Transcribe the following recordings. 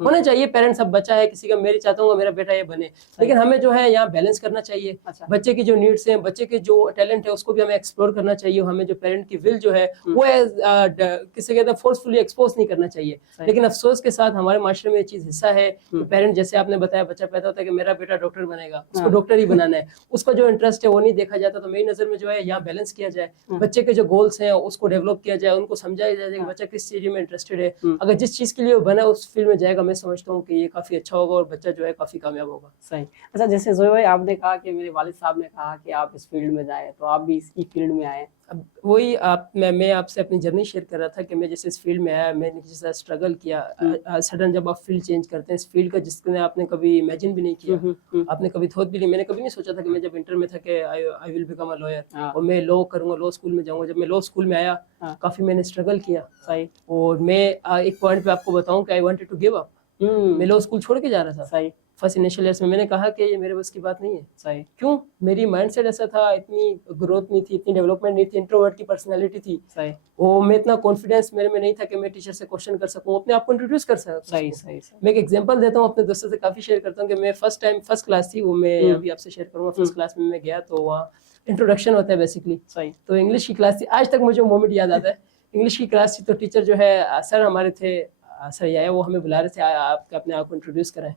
ہونا چاہیے پیرنٹس. اب بچہ ہے کسی کا, میری چاہتا ہوں میرا بیٹا یہ بنے, لیکن ہمیں جو ہے یہاں بیلنس کرنا چاہیے. بچے کی جو نیڈس ہیں, بچے کے جو ٹیلنٹ ہے اس کو بھی ہمیں ایکسپلور کرنا چاہیے. ہمیں جو پیرنٹ کی ول جو ہے وہ کسی کہتے ہیں فورسفلی ایکسپوز نہیں کرنا چاہیے. لیکن افسوس کے ساتھ ہمارے معاشرے میں یہ چیز حصہ ہے کہ پیرنٹ, جیسے آپ نے بتایا, بچہ پیدا ہوتا ہے کہ میرا بیٹا ڈاکٹر بنے گا, اس کو ڈاکٹر ہی بنانا ہے, اس کا جو انٹرسٹ ہے وہ نہیں دیکھا جاتا. تو میری نظر میں جو ہے یہاں بیلنس کیا جائے, بچے کے جو گولس ہیں اس کو ڈیولپ کیا جائے, ان کو سمجھایا جائے کہ بچہ کس چیز میں انٹرسٹڈ ہے. اگر جس چیز کے لیے وہ بنا اس فیلڈ میں جائے گا, میں سمجھتا ہوں کہ یہ کافی اچھا ہوگا اور بچہ جو ہے کافی کامیاب ہوگا. صحیح. اچھا, جیسے زوہی بھائی آپ نے کہا کہ میرے والد صاحب نے کہا کہ آپ اس فیلڈ میں جائیں, تو آپ بھی اس کی فیلڈ میں آئے. اب وہی میں آپ سے اپنی جرنی شیئر کر رہا تھا کہ میں جیسے اس فیلڈ میں آیا, میں نے جیسا اسٹرگل کیا. سڈن جب آپ فیلڈ چینج کرتے ہیں اس فیلڈ کا جس نے آپ نے کبھی امیجن بھی نہیں کیا, آپ نے کبھی تھوت بھی نہیں, میں نے کبھی نہیں سوچا تھا کہ میں جب انٹر میں تھا کہ آئی ول بیکم اے لوئر اور میں لا کروں گا, لا اسکول میں جاؤں گا. جب میں لا اسکول میں آیا کافی میں نے اسٹرگل کیا. صحیح. اور میں ایک پوائنٹ پہ آپ کو بتاؤں کہ I wanted to give up. میں لا اسکول چھوڑ کے جا رہا تھا. صحیح. فرسٹ انیشیل ایئرس میں نے کہا کہ یہ میرے بس کی بات نہیں ہے. صحیح. کیوں؟ میری مائنڈ سیٹ ایسا تھا, اتنی گروتھ نہیں تھی, اتنی ڈیولپمنٹ نہیں تھی, انٹروورٹ کی پرسنالٹی تھی. صحیح. وہ میں اتنا کانفیڈینس میرے میں نہیں تھا کہ میں ٹیچر سے کوشچن کر سکوں, اپنے آپ کو انٹروڈیوس کر سکوں. صحیح. صحیح. میں ایک ایگزامپل دیتا ہوں, اپنے دوستوں سے کافی شیئر کرتا ہوں کہ میں فرسٹ ٹائم فرسٹ کلاس تھی, وہ میں ابھی آپ سے شیئر کروں گا. فرسٹ کلاس میں گیا تو وہاں انٹروڈکشن ہوتا ہے بیسکلی. صحیح. تو انگلش کی کلاس تھی, آج تک مجھے وہ مومنٹ یاد آتا ہے. انگلش کی کلاس تھی تو ٹیچر جو ہے سر ہمارے تھے, سر یہ وہ ہمیں بلا رہے تھے آپ اپنے آپ کو انٹروڈیوس کرائیں.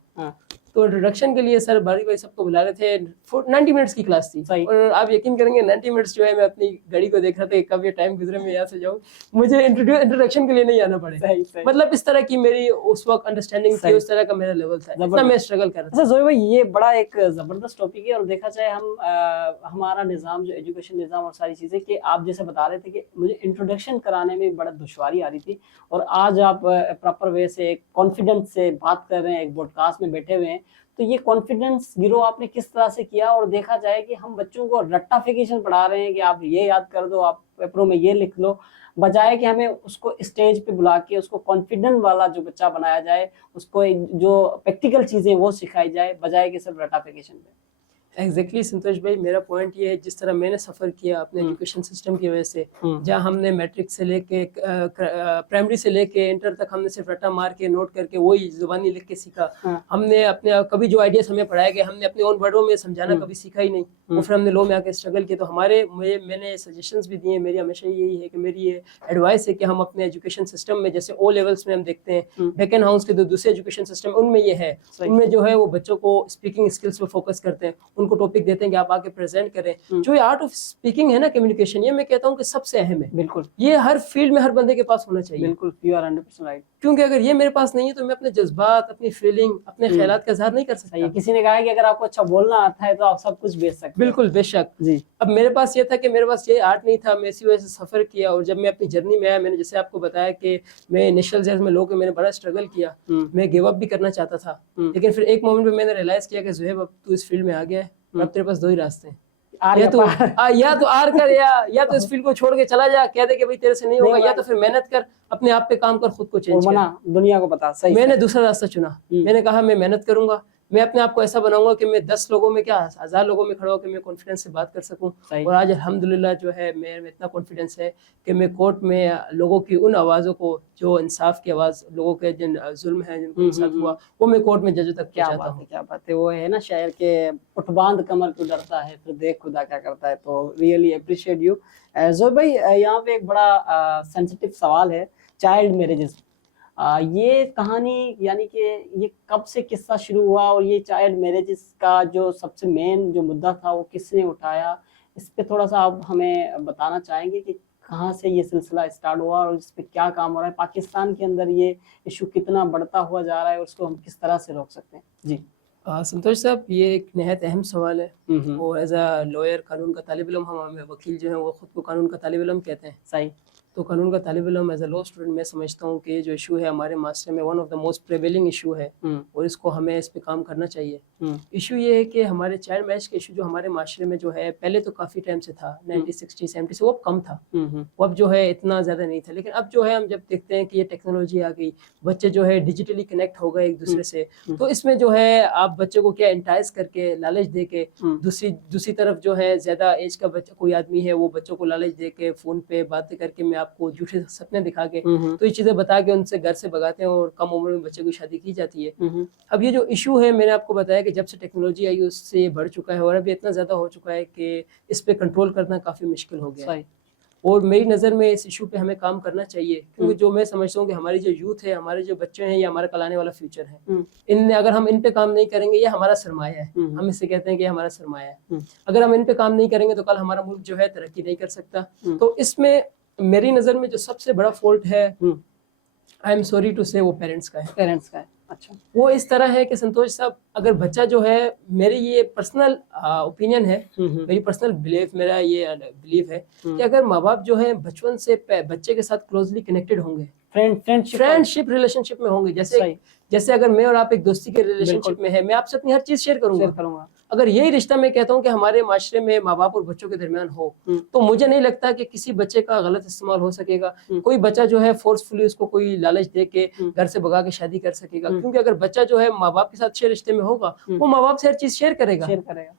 تو انٹروڈکشن کے لیے سر باری باری سب کو بلا رہے تھے. 90 منٹس کی کلاس تھی. اور آپ یقین کریں گے 90 منٹس جو ہے میں اپنی گھڑی کو دیکھ رہا تھا کہ کب یہ ٹائم گزرے میں یہاں سے جاؤں, مجھے انٹروڈکشن کے لیے نہیں آنا پڑے. مطلب اس طرح کی میری اس وقت انڈرسٹینڈنگ تھی, اس طرح کا میرا لیول تھا, اتنا میں اسٹرگل کر رہا تھا. زوہی بھائی یہ بڑا ایک زبردست ٹاپک ہے, اور دیکھا جائے ہمارا نظام جو ایجوکیشن نظام اور ساری چیزیں, کہ آپ جیسے بتا رہے تھے کہ مجھے انٹروڈکشن کرانے میں بڑا دشواری آ رہی تھی, اور آج آپ پراپر وے سے کانفیڈنس سے بات کر رہے ہیں, ایک بوڈ کاسٹ میں بیٹھے ہوئے ہیں. تو یہ کانفیڈنس گرو آپ نے کس طرح سے کیا؟ اور دیکھا جائے کہ ہم بچوں کو رٹافیکیشن پڑھا رہے ہیں کہ آپ یہ یاد کر دو, آپ پیپروں میں یہ لکھ لو, بجائے کہ ہمیں اس کو اسٹیج پہ بلا کے اس کو کانفیڈنٹ والا جو بچہ بنایا جائے, اس کو جو پریکٹیکل چیزیں وہ سکھائی جائے, بجائے کہ صرف رٹافیکیشن پہ. ایگزیکٹلی سنتوش بھائی, میرا پوائنٹ یہ ہے جس طرح میں نے سفر کیا اپنے ایجوکیشن سسٹم کی وجہ سے, جہاں ہم نے میٹرک سے لے کے پرائمری سے لے کے انٹر تک ہم نے صرف رٹا مار کے نوٹ کر کے وہی زبانی لکھ کے سیکھا. ہم نے اپنے کبھی جو آئیڈیاز ہمیں پڑھایا گیا ہم نے اپنے اون ورڈوں میں سمجھانا کبھی سیکھا ہی نہیں. اور پھر ہم نے لو میں آ کے اسٹرگل کیا. تو میں نے سجیشنز بھی دیے, میری ہمیشہ یہی ہے کہ میری یہ ایڈوائس ہے کہ ہم اپنے ایجوکیشن سسٹم میں, جیسے او لیولس میں ہم دیکھتے ہیں بیکن ہاؤس کے دوسرے ایجوکیشن سسٹم, ان میں یہ ہے, ان میں جو ہے وہ بچوں کو اسپیکنگ اسکلس پہ فوکس کرتے ہیں, ان کو ٹاپک دیتے ہیں کہ آپ آگے پریزنٹ کریں. جو یہ آرٹ آف اسپیکنگ ہے نا, کمیونیکیشن, یہ میں کہتا ہوں کہ سب سے اہم ہے. بالکل. یہ ہر فیلڈ میں ہر بندے کے پاس ہونا چاہیے. بالکل, یو آر 100% رائٹ. کیونکہ اگر یہ میرے پاس نہیں ہے تو میں اپنے جذبات, اپنی فیلنگ, اپنے خیالات کا اظہار نہیں کر سکتا. کسی نے کہا ہے کہ اگر آپ کو اچھا بولنا آتا ہے تو آپ سب کچھ بیچ سکتے ہیں. بالکل, بے شک. جی. اب میرے پاس یہ تھا کہ میرے پاس یہ آرٹ نہیں تھا, میں اسی وجہ سے سفر کیا. اور جب میں اپنی جرنی میں آیا, میں نے جیسے آپ کو بتایا کہ میں انیشل ایئرز میں میں نے بڑا اسٹرگل کیا, میں گیو اپ بھی کرنا چاہتا تھا. لیکن پھر ایک مومنٹ پہ میں نے ریئلائز کیا کہ زہیب اب تو اس فیلڈ میں آ گیا ہے, اب تیرے پاس 2 ہی راستے ہیں, یا تو آر کر, یا تو اس فیلڈ کو چھوڑ کے چلا جا, کہہ دے کہ بھائی تیرے سے نہیں ہوگا, یا تو پھر محنت کر, اپنے آپ پہ کام کر, خود کو چینج کر, دنیا کو بتا. صحیح. میں نے دوسرا راستہ چنا. میں نے کہا میں محنت کروں گا, میں اپنے آپ کو ایسا بناؤں گا کہ میں 10 لوگوں میں, کیا 1000 لوگوں میں کھڑا ہو کے میں کانفیڈنس سے بات کر سکوں. اور آج الحمدللہ جو ہے میں اتنا کانفیڈنس ہے کہ میں کورٹ میں لوگوں کی ان آوازوں کو, جو انصاف کی آواز, لوگوں کے جن ظلم ہیں, جن کو انصاف ہوا, وہ میں کورٹ میں ججوں تک پہنچاتا ہوں. کیا بات ہے. وہ ہے نا شاعر کے اٹھ باندھ کمر کو ڈرتا ہے پھر دیکھ خدا کیا کرتا ہے. تو ریئلی اپریشیٹ یو. زہیب بھائی, یہاں پہ ایک بڑا سینسیٹیو سوال ہے, چائلڈ میرجز. یہ کہانی یعنی کہ یہ کب سے قصہ شروع ہوا, اور یہ چائلڈ میرجز کا جو سب سے مین جو مدعا تھا وہ کس نے اٹھایا, اس پہ تھوڑا سا آپ ہمیں بتانا چاہیں گے کہ کہاں سے یہ سلسلہ اسٹارٹ ہوا اور اس پہ کیا کام ہو رہا ہے, پاکستان کے اندر یہ ایشو کتنا بڑھتا ہوا جا رہا ہے, اور اس کو ہم کس طرح سے روک سکتے ہیں؟ جی سنتوش صاحب, یہ ایک نہایت اہم سوال ہے. وہ ایز اے لوئر, قانون کا طالب علم, ہم وکیل جو ہیں وہ خود کو قانون کا طالب علم کہتے ہیں. صحیح. تو قانون کا طالب علم ایز اے لا اسٹوڈنٹ میں سمجھتا ہوں کہ یہ جو ایشو ہے ہمارے معاشرے میں one of the most prevailing issue ہے, اور اس کو ہمیں اس پہ کام کرنا چاہیے. ایشو یہ ہے کہ ہمارے چائلڈ میرج کا ایشو جو ہمارے معاشرے میں جو ہے, پہلے تو کافی ٹائم سے تھا, 90 60 70 سے, وہ اب کم تھا, وہ اب جو ہے اتنا زیادہ نہیں تھا. لیکن اب جو ہے ہم جب دیکھتے ہیں کہ یہ ٹیکنالوجی آ گئی, بچے جو ہے ڈیجیٹلی کنیکٹ ہو گئے ایک دوسرے سے, تو اس میں جو ہے آپ بچے کو کیا انٹائز کر کے, لالچ دے کے, دوسری طرف جو ہے زیادہ ایج کا بچہ کوئی آدمی ہے وہ بچوں کو لالچ دے کے فون پہ باتیں کر کے میں آپ آپ کو جھوٹے سپنے دکھا کے تو یہ چیزیں بتا کے ان سے گھر سے بھگاتے ہیں اور کم عمر میں بچے کی شادی کی جاتی ہے. اب یہ جو ایشو ہے میں نے آپ کو بتایا کہ جب سے ٹیکنالوجی آئی اس سے یہ بڑھ چکا ہے اور ابھی اتنا زیادہ ہو چکا ہے کہ اس پہ کنٹرول کرنا کافی مشکل ہو گیا ہے. اور میری نظر میں اس ایشو پہ ہمیں کام کرنا چاہیے کیونکہ جو میں سمجھتا ہوں کہ ہماری جو یوتھ ہے, ہمارے جو بچے ہیں, یہ ہمارا کل آنے والا فیوچر ہے. اگر ہم ان پہ کام نہیں کریں گے یہ ہمارا سرمایہ ہے. ہم اس سے کہتے ہیں کہ یہ ہمارا سرمایہ ہے. اگر ہم ان پہ کام نہیں کریں گے تو کل ہمارا ملک جو ہے ترقی نہیں کر سکتا. تو اس میں میری نظر میں جو سب سے بڑا فالٹ ہے, آئی ایم سوری ٹو سے, وہ پیرنٹس کا ہے. اچھا, وہ اس طرح ہے کہ سنتوش صاحب, اگر بچہ جو ہے, میری یہ پرسنل اوپینین ہے, میری پرسنل بلیف, میرا یہ بلیف ہے کہ اگر ماں باپ جو ہے بچپن سے بچے کے ساتھ کلوزلی کنیکٹڈ ہوں گے, فرینڈشپ ریلیشن شپ میں ہوں گے, جیسے اگر میں اور آپ ایک دوستی کے ریلیشن شپ میں ہے, میں آپ سے اپنی ہر چیز شیئر کروں گا. اگر یہی رشتہ میں کہتا ہوں کہ ہمارے معاشرے میں ماں باپ اور بچوں کے درمیان ہو, تو مجھے نہیں لگتا کہ کسی بچے کا غلط استعمال ہو سکے گا. کوئی بچہ جو ہے فورسفلی اس کو کوئی لالچ دے کے گھر سے بھگا کے شادی کر سکے گا, کیونکہ اگر بچہ جو ہے ماں باپ کے ساتھ اچھے رشتے میں ہوگا وہ ماں باپ سے ہر چیز شیئر کرے گا.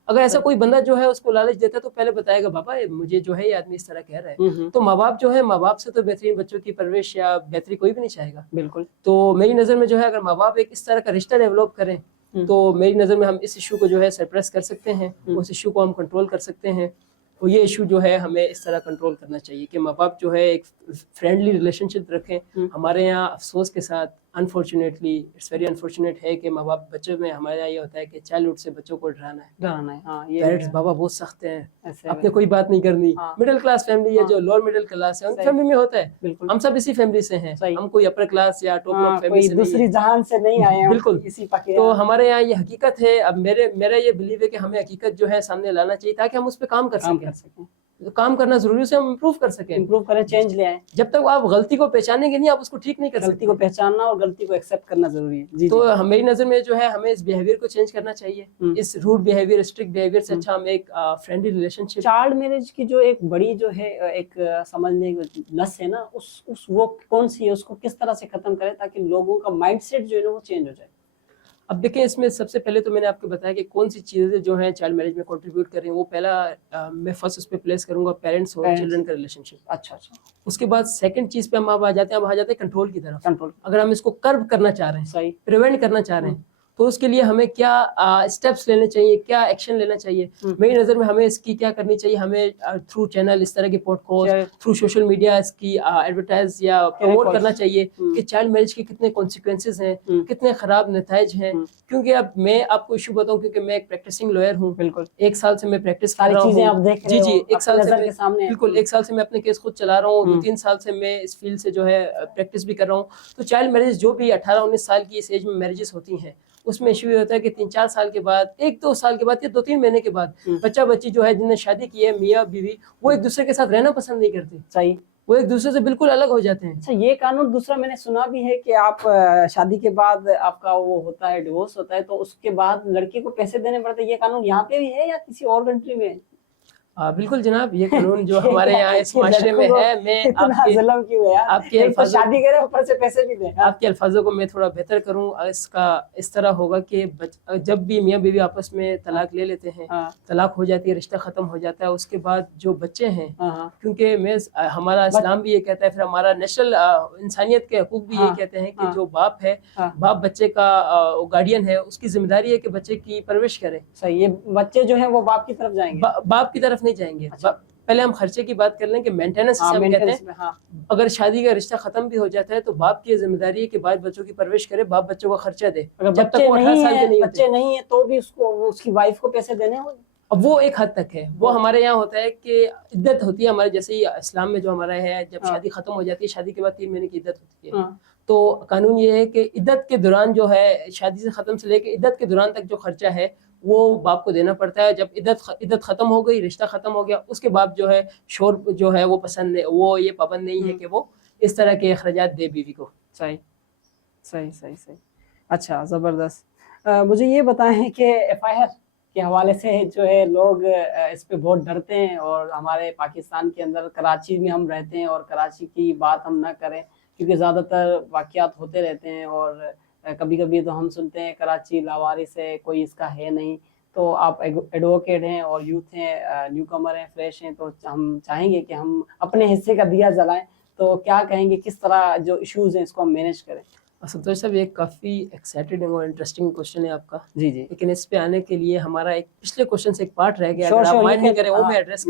اگر ایسا کوئی بندہ جو ہے اس کو لالچ دیتا ہے تو پہلے بتائے گا بابا مجھے جو ہے یہ آدمی اس طرح کہہ رہا ہے. تو ماں باپ جو ہے, ماں باپ سے تو بہترین بچوں کی پرورش یا بہتری کوئی بھی نہیں چاہے گا. بالکل. تو میری نظر میں جو ہے اگر ماں باپ ایک اس طرح کا رشتہ ڈیولپ کریں تو میری نظر میں ہم اس ایشو کو جو ہے سرپریس کر سکتے ہیں, اس ایشو کو ہم کنٹرول کر سکتے ہیں. اور یہ ایشو جو ہے ہمیں اس طرح کنٹرول کرنا چاہیے کہ ماں باپ جو ہے ایک فرینڈلی ریلیشن شپ رکھیں. ہمارے یہاں افسوس کے ساتھ انفارچونیٹلی اٹس ویری انفارچونیٹ ہے کہ ماں باپ بچوں میں ہمارے یہاں یہ ہوتا ہے کہ چائلڈ ہوڈ سے بچوں کو ڈرانا ہے. پیرنٹس بابا بہت سخت ہیں, آپ نے کوئی بات نہیں کرنی. مڈل کلاس فیملی ہے, جو لوور مڈل کلاس ہے, ان فیملی میں ہوتا ہے. ہم سب اسی فیملی سے ہیں, ہم کوئی اپر کلاس یا ٹاپ لاپ فیملی سے دوسری جہان سے نہیں آئے ہیں. بالکل. تو ہمارے یہاں یہ حقیقت ہے. اب میرا یہ بلیو ہے کہ ہمیں حقیقت جو ہے سامنے لانا چاہیے تاکہ ہم اس پہ کام کر سکیں. کام کرنا ضروری سے ہم امپروو کر سکیں, چینج لے آئیں. جب تک آپ غلطی کو پہچانیں گے نہیں آپ اس کو ٹھیک نہیں کر سکتے. غلطی کو پہچاننا اور غلطی کو ایکسیپٹ کرنا ضروری ہے. تو میری نظر میں جو ہے ہمیں اس بیہیویئر کو چینج کرنا چاہیے. اس روڈ بیہیویئر, اسٹرکٹ بیہیویئر سے اچھا ہم ایک فرینڈلی ریلیشن شپ. چائلڈ میرج کی جو ایک بڑی جو ہے ایک سمجھنے لس ہے نا, اس وہ کون سی ہے, اس کو کس طرح سے ختم کرے تاکہ لوگوں کا مائنڈ سیٹ جو ہے نا وہ چینج ہو جائے. اب دیکھیں اس میں سب سے پہلے تو میں نے آپ کو بتایا کہ کون سی چیزیں جو ہیں چائلڈ میرج میں کنٹریبیوٹ کر رہی ہیں. وہ پہلا میں فرسٹ اس پہ پلیس کروں گا پیرنٹس اور چلڈرن کا ریلیشن شپ. اچھا. اس کے بعد سیکنڈ چیز پہ ہم آ جاتے ہیں کنٹرول کی طرف. اگر ہم اس کو کرب کرنا چاہ رہے ہیں, پریونٹ کرنا چاہ رہے ہیں, تو اس کے لیے ہمیں کیا اسٹیپس لینے چاہیے, کیا ایکشن لینا چاہیے. میری نظر میں ہمیں اس کی کیا کرنی چاہیے, ہمیں تھرو چینل اس طرح کے podcast, through social media اس کی ایڈورٹائز یا پروموٹ کرنا چاہیے کہ چائلڈ میرج کے کتنے کانسیکوینسز ہیں, کتنے خراب نتائج ہیں. کیونکہ اب میں آپ کو ایشو بتاؤں, کیونکہ میں ایک پریکٹسنگ لوئر ہوں. بالکل 1 سال سے میں پریکٹس کر رہا ہوں. جی 1 سال سے بالکل 1 سال سے میں اپنے کیس خود چلا رہا ہوں. 2-3 سال سے میں اس فیلڈ سے جو ہے پریکٹس بھی کر رہا ہوں. تو چائلڈ میرج جو بھی 18-19 سال کی اس ایج میں میرجز ہوتی ہیں, اس میں ایشو یہ ہوتا ہے کہ 3-4 سال کے بعد, 1-2 سال کے بعد یا 2-3 مہینے کے بعد بچہ بچی جو ہے جن نے شادی کی ہے, میاں بیوی, وہ ایک دوسرے کے ساتھ رہنا پسند نہیں کرتے. صحیح, وہ ایک دوسرے سے بالکل الگ ہو جاتے ہیں. اچھا, یہ قانون دوسرا میں نے سنا بھی ہے کہ آپ شادی کے بعد آپ کا وہ ہوتا ہے ڈیورس ہوتا ہے تو اس کے بعد لڑکی کو پیسے دینے پڑتے ہیں. یہ قانون یہاں پہ بھی ہے یا کسی اور کنٹری میں ہے؟ بالکل جناب, یہ قانون جو ہمارے یہاں اس معاشرے میں ہے, میں آپ کے الفاظوں کو میں تھوڑا بہتر کروں. اس کا اس طرح ہوگا کہ جب بھی میاں بیوی آپس میں طلاق لے لیتے ہیں, طلاق ہو جاتی ہے, رشتہ ختم ہو جاتا ہے, اس کے بعد جو بچے ہیں, کیونکہ ہمارا اسلام بھی یہ کہتا ہے, پھر ہمارا نیشنل انسانیت کے حقوق بھی یہ کہتے ہیں کہ جو باپ ہے, باپ بچے کا گارڈین ہے, اس کی ذمہ داری ہے کہ بچے کی پرورش کرے. صحیح, یہ بچے جو ہیں وہ باپ کی طرف جائیں گے, باپ کی طرف نہیں جائیں گے. پہلے ہم خرچے کی بات کر لیں کہ مینٹیننس ہم کہتے ہیں. اگر شادی کا رشتہ ختم بھی ہو جاتا ہے تو باپ کی ذمہ داری ہے کہ بعد بچوں کی پرورش کرے, باپ بچوں کا خرچہ دے. جب تک وہ 18 سال کے نہیں ہے تو بھی اس کو اس کی وائف کو پیسے دینے ہوں. اب وہ ایک حد تک ہے. وہ ہمارے یہاں ہوتا ہے کہ عدت ہوتی ہے ہمارے, جیسے ہی اسلام میں جو ہمارا ہے, جب شادی ختم ہو جاتی ہے شادی کے بعد 3 مہینے کی عدت ہوتی ہے. تو قانون یہ ہے کہ عدت کے دوران جو ہے, شادی سے ختم سے لے کے عدت کے دوران تک جو خرچہ ہے وہ باپ کو دینا پڑتا ہے. جب عدت ختم ہو گئی, رشتہ ختم ہو گیا, اس کے بعد جو ہے شور جو ہے وہ پسند ہے, وہ یہ پابند نہیں ہے کہ وہ اس طرح کے اخراجات دے بیوی کو. صحیح. اچھا, زبردست. مجھے یہ بتائیں کہ ایف آئی آر کے حوالے سے جو ہے لوگ اس پہ بہت ڈرتے ہیں, اور ہمارے پاکستان کے اندر کراچی میں ہم رہتے ہیں اور کراچی کی بات ہم نہ کریں کیونکہ زیادہ تر واقعات ہوتے رہتے ہیں, اور کبھی کبھی تو ہم سنتے ہیں کراچی لاوارث ہے, کوئی اس کا ہے نہیں. تو آپ ایڈوکیٹ ہیں اور یوتھ ہیں, نیو کمر ہیں, فریش ہیں, تو ہم چاہیں گے کہ ہم اپنے حصے کا دیا جلائیں. تو کیا کہیں گے کس طرح جو ایشوز ہیں اس کو ہم مینیج کریں؟ سنتوش صاحب یہ کافی ایکسائٹیڈنگ اور انٹرسٹنگ کوشچن ہے آپ کا. جی جی. لیکن اس پہ آنے کے لیے ہمارا ایک پچھلے کوشچن سے ایک پارٹ رہ گیا, اگر آپ مائنڈ نہیں کریں وہ میں ایڈریس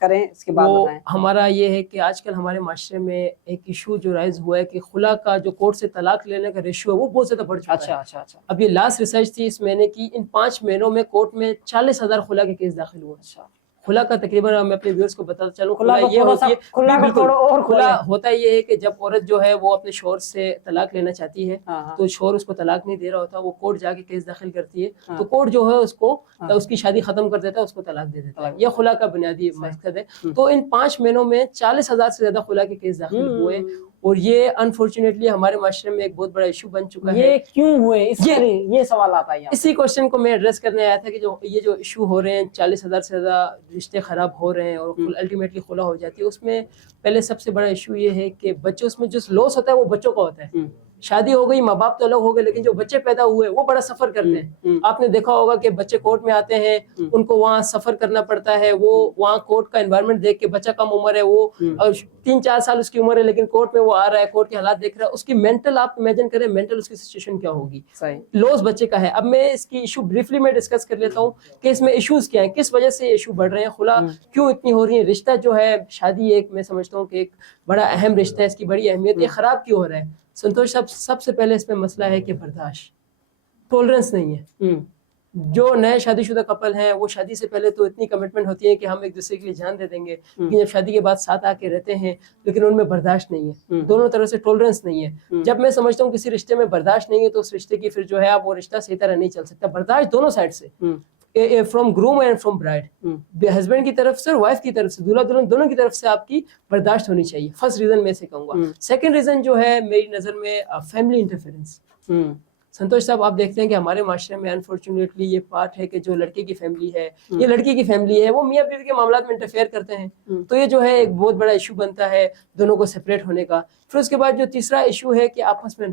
کریں اس کے بعد بتائیں. ہمارا یہ ہے کہ آج کل ہمارے معاشرے میں ایک ایشو جو رائز ہوا ہے کہ خلا کا جو کورٹ سے طلاق لینے کا ریشیو ہے وہ بہت زیادہ بڑھ چکا ہے. اچھا. اب یہ لاسٹ ریسرچ تھی اس مہینے کی, ان 5 مہینوں میں کورٹ میں 40,000 خلا کے کیس داخل ہوئے. اچھا. خلا کا تقریباً میں اپنے ویورز کو بتاتا چلوں, خلا یہ ہوتی ہے, خلا ہوتا یہ ہے کہ جب عورت جو ہے وہ اپنے شوہر سے طلاق لینا چاہتی ہے تو شوہر اس کو طلاق نہیں دے رہا ہوتا, وہ کورٹ جا کے کیس داخل کرتی ہے, تو کورٹ جو ہے اس کو اس کی شادی ختم کر دیتا ہے, اس کو طلاق دے دیتا ہے. یہ خلا کا بنیادی مقصد ہے. تو ان 5 مہینوں میں 40,000 سے زیادہ خلا کے کیس داخل ہوئے, اور یہ انفارچونیٹلی ہمارے معاشرے میں ایک بہت بڑا ایشو بن چکا ہے. یہ کیوں ہوئے, یہ سوال آتا ہے. اسی کوشچن کو میں ایڈریس کرنے آیا تھا کہ یہ جو ایشو ہو رہے ہیں, 40,000 سے زیادہ رشتے خراب ہو رہے ہیں اور الٹیمیٹلی خلا ہو جاتی ہے, اس میں پہلے سب سے بڑا ایشو یہ ہے کہ بچوں, اس میں جو لاس ہوتا ہے وہ بچوں کا ہوتا ہے. شادی ہو گئی, ماں باپ تو الگ ہو گئے, لیکن جو بچے پیدا ہوئے وہ بڑا سفر کرتے ہیں. آپ نے دیکھا ہوگا کہ بچے کورٹ میں آتے ہیں, ان کو وہاں سفر کرنا پڑتا ہے, وہ وہاں کورٹ کا انوائرمنٹ دیکھ کے, بچہ کم عمر ہے, وہ 3-4 سال اس کی عمر ہے, لیکن کورٹ میں وہ آ رہا ہے, کورٹ کے حالات دیکھ رہا ہے, اس کی مینٹل, آپ امیجن کریں مینٹل اس کی سچویشن کیا ہوگی. لوس بچے کا ہے. اب میں اس کی ایشو بریفلی میں ڈسکس کر لیتا ہوں کہ اس میں ایشوز کیا ہیں, کس وجہ سے ایشو بڑھ رہے ہیں, خلا کیوں اتنی ہو رہی ہے, رشتہ جو ہے شادی ایک میں سمجھتا ہوں کہ ایک بڑا اہم رشتہ ہے, اس کی بڑی اہمیت, یہ خراب کیوں ہو رہا ہے. سنتوش صاحب سب سے پہلے اس میں مسئلہ ہے کہ برداشت, ٹولرنس نہیں ہے. جو نئے شادی شدہ کپل ہیں وہ شادی سے پہلے تو اتنی کمٹمنٹ ہوتی ہے کہ ہم ایک دوسرے کے لیے جان دے دیں گے, لیکن جب شادی کے بعد ساتھ آ کے رہتے ہیں لیکن ان میں برداشت نہیں ہے, دونوں طرف سے ٹولرنس نہیں ہے. جب میں سمجھتا ہوں کسی رشتے میں برداشت نہیں ہے تو اس رشتے کی پھر جو ہے آپ وہ رشتہ صحیح طرح نہیں چل سکتا. برداشت دونوں سائڈ سے, from groom and from bride, husband کی طرف سے اور وائف کی طرف سے, دولہا دلہن دونوں کی طرف سے آپ کی برداشت ہونی چاہیے. فرسٹ ریزن میں سے کہوں گا. سیکنڈ ریزن جو ہے میری نظر میں فیملی انٹرفیئرنس. سنتوش صاحب آپ دیکھتے ہیں کہ ہمارے معاشرے میں انفارچونیٹلی یہ پارٹ ہے کہ جو لڑکے کی فیملی ہے, یہ لڑکی کی فیملی ہے, وہ میاں بیوی کے معاملات میں انٹرفیئر کرتے ہیں, تو یہ جو ہے ایک بہت بڑا ایشو بنتا ہے دونوں کو سپریٹ ہونے کا. پھر اس کے بعد جو تیسرا ایشو ہے کہ آپس میں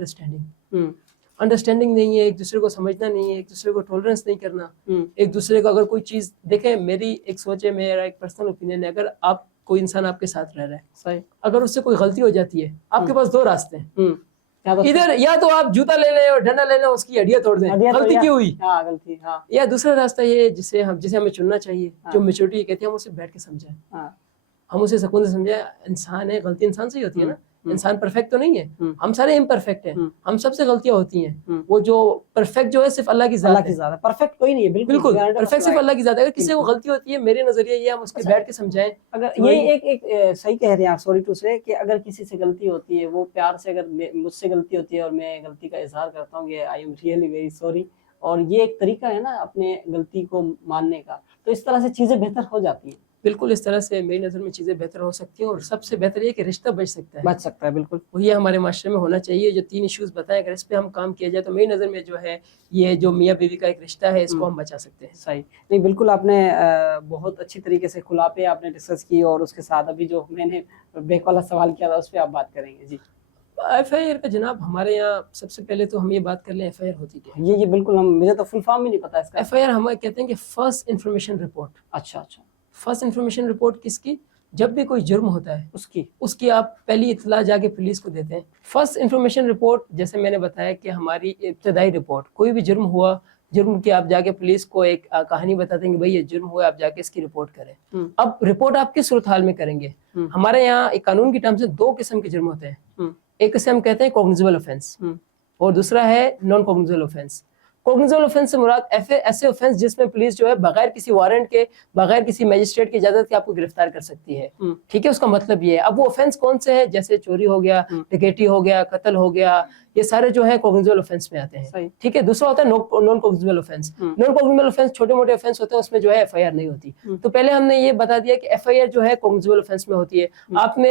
انڈرسٹینڈنگ نہیں ہے, ایک دوسرے کو سمجھنا نہیں ہے, ایک دوسرے کو ٹولرنس نہیں کرنا, ایک دوسرے کو اگر کوئی چیز دیکھیں, میری ایک سوچ ہے, میرا ایک پرسنل اوپینین ہے, اگر آپ کوئی انسان آپ کے ساتھ رہ رہا ہے, اگر اس سے کوئی غلطی ہو جاتی ہے, آپ کے پاس 2 راستے ہیں, ادھر یا تو آپ جوتا لے لیں اور ڈنڈا لے لیں, اس کی ہڈیاں توڑ دیں, غلطی کیوں ہوئی, یا دوسرا راستہ یہ ہے جسے ہمیں چننا چاہیے, جو میچورٹی کہتے ہیں, ہم اسے بیٹھ کے سمجھائیں, ہم اسے سکون سے سمجھائیں. انسان ہے, غلطی انسان سے ہی ہوتی ہے نا, انسان پرفیکٹ تو نہیں ہے, ہم سارے امپرفیکٹ ہیں, ہم سب سے غلطیاں ہوتی ہیں. وہ جو پرفیکٹ جو ہے صرف اللہ کی ذات ہے, پرفیکٹ کوئی نہیں ہے, بالکل پرفیکٹ صرف اللہ کی ذات ہے. اگر کسی کو غلطی ہوتی ہے, میرے نظریے یہ ہم اس کے بیٹھ کے سمجھائیں. اگر یہ ایک صحیح کہہ رہے ہیں آپ, سوری ٹو سے, کہ اگر کسی سے غلطی ہوتی ہے, وہ پیار سے, اگر مجھ سے غلطی ہوتی ہے اور میں غلطی کا اظہار کرتا ہوں کہ I am really very sorry, اور یہ ایک طریقہ ہے نا اپنے غلطی کو ماننے کا, تو اس طرح سے چیزیں بہتر ہو جاتی ہیں. بالکل اس طرح سے میری نظر میں چیزیں بہتر ہو سکتی ہیں, اور سب سے بہتر یہ کہ رشتہ بچ سکتا ہے. بالکل وہی ہمارے معاشرے میں ہونا چاہیے. جو 3 ایشوز بتائے, اگر اس پہ ہم کام کیا جائے تو میری نظر میں جو ہے یہ جو میاں بیوی کا ایک رشتہ ہے, اس کو ہم بچا سکتے ہیں. صحیح. نہیں بالکل, آپ نے بہت اچھی طریقے سے خلا پہ آپ نے ڈسکس کی, اور اس کے ساتھ ابھی جو میں نے بیک والا سوال کیا تھا اس پہ آپ بات کریں گے. جی, ایف آئی آر کا جناب ہمارے یہاں سب سے پہلے تو ہم یہ بات کر لیں ایف آئی آر ہوتی کیا ہے. یہ بالکل, مجھے تو فل فارم ہی نہیں پتا اس کا. ایف آئی آر ہم کہتے ہیں کہ فرسٹ انفارمیشن رپورٹ. اچھا, فرسٹ انفارمیشن رپورٹ کس کی؟ جب بھی کوئی جرم ہوتا ہے اس کی آپ پہلی اطلاع جا کے پولیس کو دیتے ہیں. فرسٹ انفارمیشن رپورٹ, جیسے میں نے بتایا کہ ہماری ابتدائی رپورٹ, کوئی بھی جرم ہوا, جرم کی آپ جا کے پولیس کو ایک کہانی بتاتے ہیں کہ بھائی یہ جرم ہوا, آپ جا کے اس کی رپورٹ کریں. اب رپورٹ آپ کس صورتحال میں کریں گے؟ ہمارے یہاں ایک قانون کی ٹرم سے 2 قسم کے جرم ہوتے ہیں. ایک اسے ہم کہتے ہیں کوگنیزبل آفینس, اور دوسرا ہے نان کوگنیزبل آفینس. کوگنیزبل آفینس سے مراد ایسے آفینس جس میں پولیس جو ہے بغیر کسی وارنٹ کے, بغیر کسی میجسٹریٹ کی اجازت کے آپ کو گرفتار کر سکتی ہے. ٹھیک ہے, اس کا مطلب یہ ہے. اب وہ آفینس کون سے ہیں؟ جیسے چوری ہو گیا, ڈکیٹی ہو گیا, قتل ہو گیا, یہ سارے جو ہے کوگنیزبل آفینس میں آتے ہیں. ٹھیک ہے. دوسرا ہوتا ہے نان کوگنیزبل آفینس. نان کوگنیزبل آفینس چھوٹے موٹے آفینس ہوتے ہیں, اس میں جو ہے ایف آئی آر نہیں ہوتی. تو پہلے ہم نے یہ بتا دیا کہ ایف آئی آر جو ہے کوگنیزبل آفینس میں ہوتی ہے.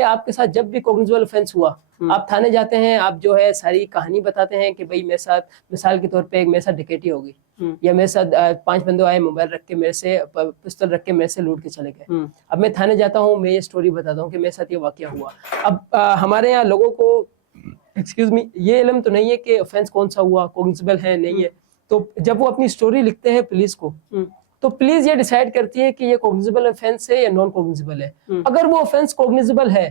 آپ کے ساتھ جب بھی کوگنیزبل آفینس ہوا, آپ تھانے جاتے ہیں, آپ جو ہے ساری کہانی بتاتے ہیں کہ بھائی میرے ساتھ, مثال کے طور پہ میرے ساتھ ڈکیٹی ہو گئی, یا میرے ساتھ 5 بندے آئے, موبائل رکھ کے میرے سے, پستول رکھ کے میرے سے لوٹ کے چلے گئے. اب میں تھانے جاتا ہوں, میں یہ سٹوری بتاتا ہوں کہ میرے ساتھ یہ واقعہ ہوا. اب ہمارے یہاں لوگوں کو ایکسکیوز می یہ علم تو نہیں ہے کہ آفینس کون سا ہوا, کوگنیزبل ہے نہیں ہے. تو جب وہ اپنی سٹوری لکھتے ہیں پولیس کو, تو پولیس یہ ڈیسائیڈ کرتی ہے کہ یہ کوگنیزبل آفینس ہے یا نان کوگنیزبل ہے. اگر وہ آفینس کوگنیزبل ہے,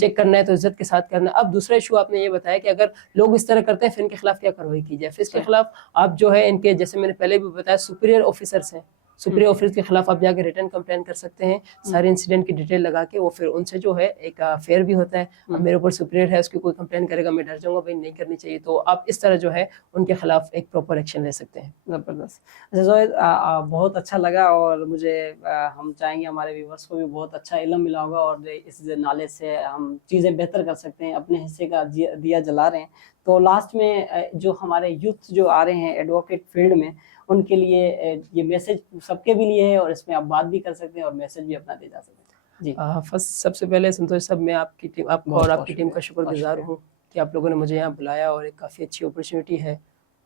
چیک کرنا ہے تو عزت کے ساتھ کرنا ہے. اب دوسرا ایشو آپ نے یہ بتایا کہ اگر لوگ اس طرح کرتے ہیں پھر ان کے خلاف کیا کارروائی کی جائے. پھر اس کے خلاف آپ جو ہے ان کے جیسے میں نے پہلے بھی بتایا سپیریئر آفیسرس ہیں, سپیریئر آفیسر کے خلاف آپ جا کے ریٹرن کمپلین کر سکتے ہیں, سارے انسیڈنٹ کی ڈیٹیل لگا کے وہ پھر ان سے جو ہے ایک فیئر بھی ہوتا ہے. اب میرے اوپر سپیریئر ہے, اس کی کوئی کمپلین کرے گا میں ڈر جاؤں گا بھائی نہیں کرنی چاہیے, تو آپ اس طرح جو ہے ان کے خلاف ایک پراپر ایکشن لے سکتے ہیں. زبردست. اچھا زہید, بہت اچھا لگا, اور مجھے ہم چاہیں گے ہمارے ویورس کو بھی بہت اچھا علم ملا ہوگا, اور اس نالج سے ہم چیزیں بہتر کر سکتے ہیں, اپنے حصے کا دیا جلا رہے ہیں. تو لاسٹ میں جو ہمارے یوتھ جو آ رہے ہیں ایڈوکیٹ فیلڈ میں, ان کے لیے یہ میسج سب کے بھی لیے ہے, اور اس میں آپ بات بھی کر سکتے ہیں اور میسج بھی اپنا دے جا سکتے ہیں. جی فرسٹ سب سے پہلے سنتوش صاحب میں آپ کی ٹیم, آپ کو اور آپ کی ٹیم کا شکر گزار ہوں کہ آپ لوگوں نے مجھے یہاں بلایا, اور ایک کافی اچھی اپرچونیٹی ہے,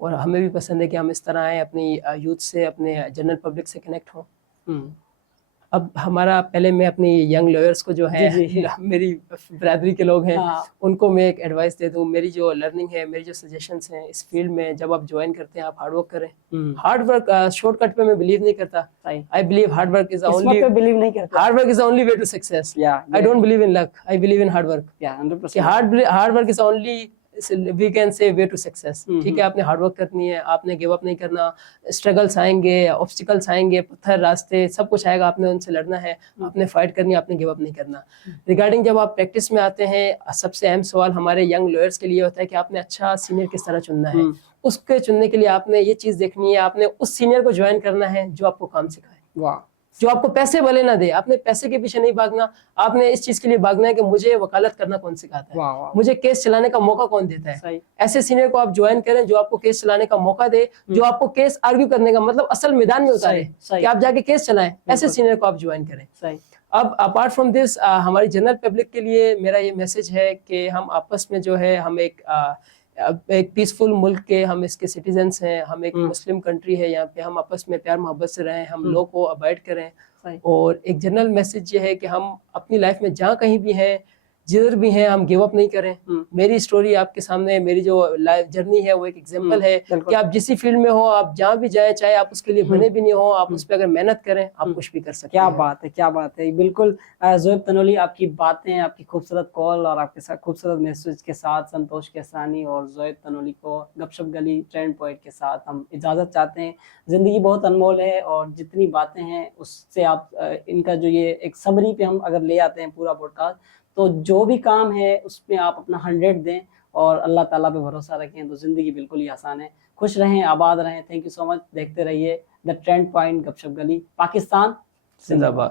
اور ہمیں بھی پسند ہے کہ ہم اس طرح آئیں اپنی یوتھ سے, اپنے جنرل پبلک سے کنیکٹ ہوں. اب ہمارا پہلے میں اپنی ینگ لائرس کو جو ہے میری برادری کے لوگ ہیں ان کو میں ایک ایڈوائس دے دوں. میری جو لرننگ ہے, میری جو سجیشنس ہیں اس فیلڈ میں, جب آپ جوائن کرتے ہیں آپ ہارڈ ورک کریں. ہارڈ ورک شارٹ کٹ پہ میں بلیو نہیں کرتا. I believe hard work is the only way to success. I don't believe in luck, I believe in hard work. 100%. hard work is only we can say way to success. ٹھیک ہے, آپ نے hard work کرنی ہے, آپ نے give up نہیں کرنا. اسٹرگلس آئیں گے, آبسٹیکلس آئیں گے, پتھر راستے سب کچھ آئے گا, آپ نے ان سے لڑنا ہے, آپ نے فائٹ کرنی ہے, آپ نے گیو اپ نہیں کرنا. ریگارڈنگ جب آپ پریکٹس میں آتے ہیں, سب سے اہم سوال ہمارے ینگ لائرس کے لیے ہوتا ہے کہ آپ نے اچھا سینئر کس طرح چننا ہے. اس کے چننے کے لیے آپ نے یہ چیز دیکھنی ہے, آپ نے اس سینئر کو جوائن کرنا ہے جو آپ کو کام سکھائے. واہ. جو آپ کو پیسے بھلے نہ دے, آپ نے پیسے کے پیچھے نہیں بھاگنا, آپ نے اس چیز کے لیے بھاگنا ہے کہ مجھے وکالت کرنا کون سکھاتا ہے, مجھے کیس چلانے کا موقع کون دیتا ہے. ایسے سینئر کو آپ جوائن کریں جو آپ کو کیس چلانے کا موقع دے, جو آپ کو کیس آرگیو کرنے کا مطلب اصل میدان میں اتارے کہ آپ جا کے کیس چلائیں. ایسے سینئر کو آپ جوائن کریں. اب اپارٹ فرام دس ہماری جنرل پبلک کے لیے میرا یہ میسج ہے کہ ہم آپس میں جو ہے ہم ایک پیسفل ملک کے ہم اس کے سٹیزنس ہیں, ہم ایک مسلم کنٹری ہے, یہاں پہ ہم آپس میں پیار محبت سے رہیں, ہم لوگ کو ابائڈ کریں. اور ایک جنرل میسج یہ ہے کہ ہم اپنی لائف میں جہاں کہیں بھی ہیں, جدھر بھی ہیں, ہم گیو اپ نہیں کریں. میری اسٹوری آپ کے سامنے, میری جو لائف جرنی ہے وہ ایک ایگزامپل ہے کہ آپ جسی فیلڈ میں ہو, آپ جہاں بھی جائیں, چاہے آپ اس کے لیے بنے بھی نہیں ہو, آپ اس پہ اگر محنت کریں آپ کچھ بھی کر سکتے ہیں. کیا بات ہے, کیا بات ہے. بالکل زہید تنولی, آپ کی باتیں, آپ کی خوبصورت کال اور آپ کے ساتھ خوبصورت میسج کے ساتھ سنتوش کیسانی اور زہید تنولی کو گپ شپ گلی ٹرینڈ پوائنٹ کے ساتھ ہم اجازت چاہتے ہیں. زندگی بہت انمول ہے, اور جتنی باتیں ہیں اس سے آپ ان کا جو یہ ایک سمری پہ ہم اگر لے آتے ہیں پورا پوڈ کاسٹ, تو جو بھی کام ہے اس میں آپ اپنا 100 دیں اور اللہ تعالیٰ پہ بھروسہ رکھیں, تو زندگی بالکل ہی آسان ہے. خوش رہیں, آباد رہیں. تھینک یو سو مچ. دیکھتے رہیے دا ٹرینڈ پوائنٹ گپ شپ گلی. پاکستان زندہ باد.